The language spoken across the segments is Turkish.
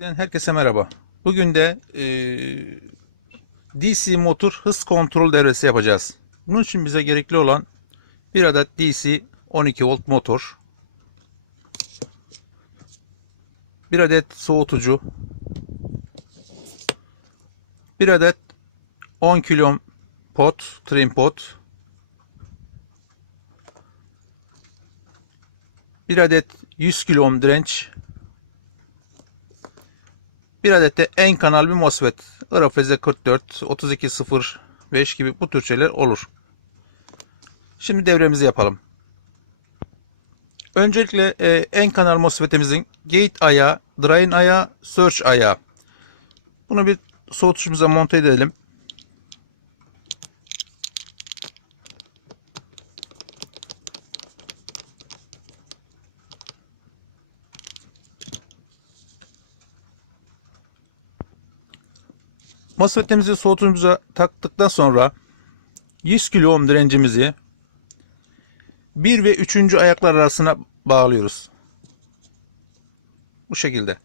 Herkese merhaba. Bugün de e, DC motor hız kontrol devresi yapacağız. Bunun için bize gerekli olan bir adet DC 12 volt motor, bir adet soğutucu, bir adet 10 kilo pot, trim pot, bir adet 100 kilo ohm direnç, bir adet de en kanal bir MOSFET. Grafeze 44, 3205 gibi bu tür şeyler olur. Şimdi devremizi yapalım. Öncelikle e, en kanal MOSFET'imizin gate ayağı, drain ayağı, surge ayağı. Bunu bir soğutucumuza monte edelim. MOSFET'imizi soğutucumuza taktıktan sonra 100 kilo ohm direncimizi 1 ve 3. ayaklar arasına bağlıyoruz. Bu şekilde.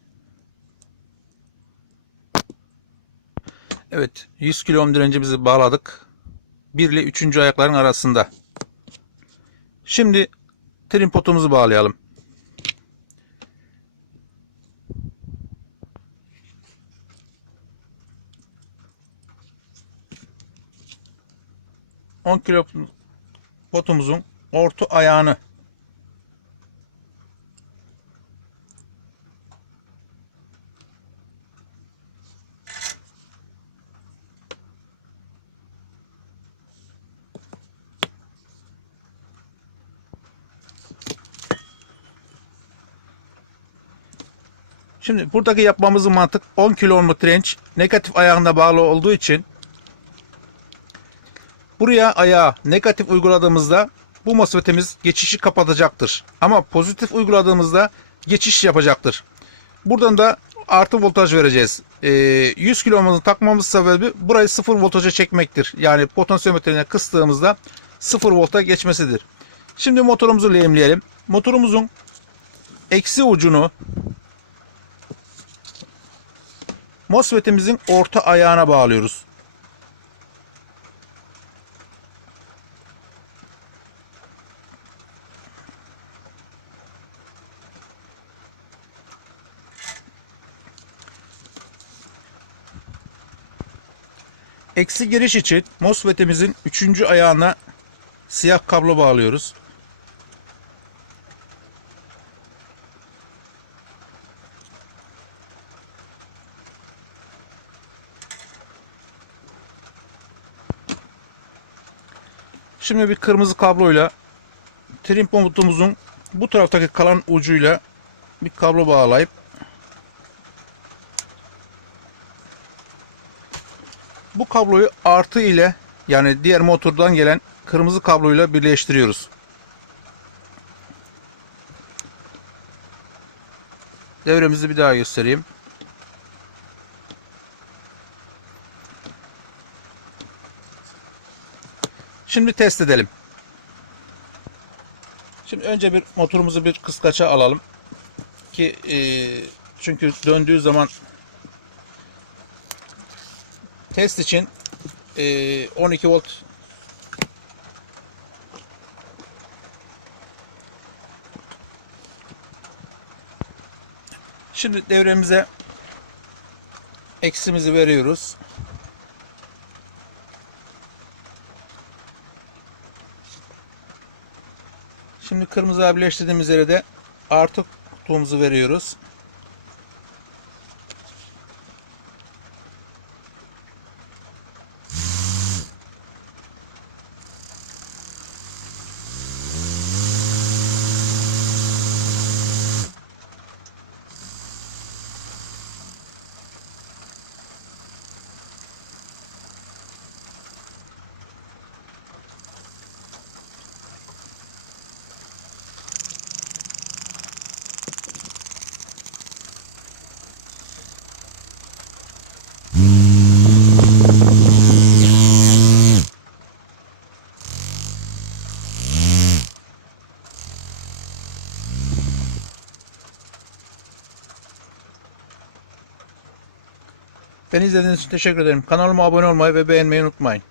Evet 100 kilo ohm direncimizi bağladık. 1 ile 3. ayakların arasında. Şimdi trim potumuzu bağlayalım. On kilo potumuzun orta ayağını. Şimdi buradaki yapmamızın mantık 10 kilo ohmluk direnç negatif ayağında bağlı olduğu için buraya ayağı negatif uyguladığımızda bu MOSFET'imiz geçişi kapatacaktır. Ama pozitif uyguladığımızda geçiş yapacaktır. Buradan da artı voltaj vereceğiz. Ee, 100 kilo ohm'umuzu takmamız sebebi burayı 0 voltaja çekmektir. Yani potansiyometrene kıstığımızda 0 volta geçmesidir. Şimdi motorumuzu lehimleyelim. Motorumuzun eksi ucunu MOSFET'imizin orta ayağına bağlıyoruz. Eksi giriş için MOSFET'imizin üçüncü ayağına siyah kablo bağlıyoruz. Şimdi bir kırmızı kabloyla trim pomutumuzun bu taraftaki kalan ucuyla bir kablo bağlayıp bu kabloyu artı ile yani diğer motordan gelen kırmızı kabloyla birleştiriyoruz. Devremizi bir daha göstereyim. Şimdi test edelim. Şimdi önce bir motorumuzu bir kıskaça alalım ki e, çünkü döndüğü zaman test için e, 12 volt Şimdi devremize eksimizi veriyoruz. Şimdi kırmızı birleştirdiğimiz yere de artı kutuğumuzu veriyoruz. Beni izlediğiniz için teşekkür ederim. Kanalıma abone olmayı ve beğenmeyi unutmayın.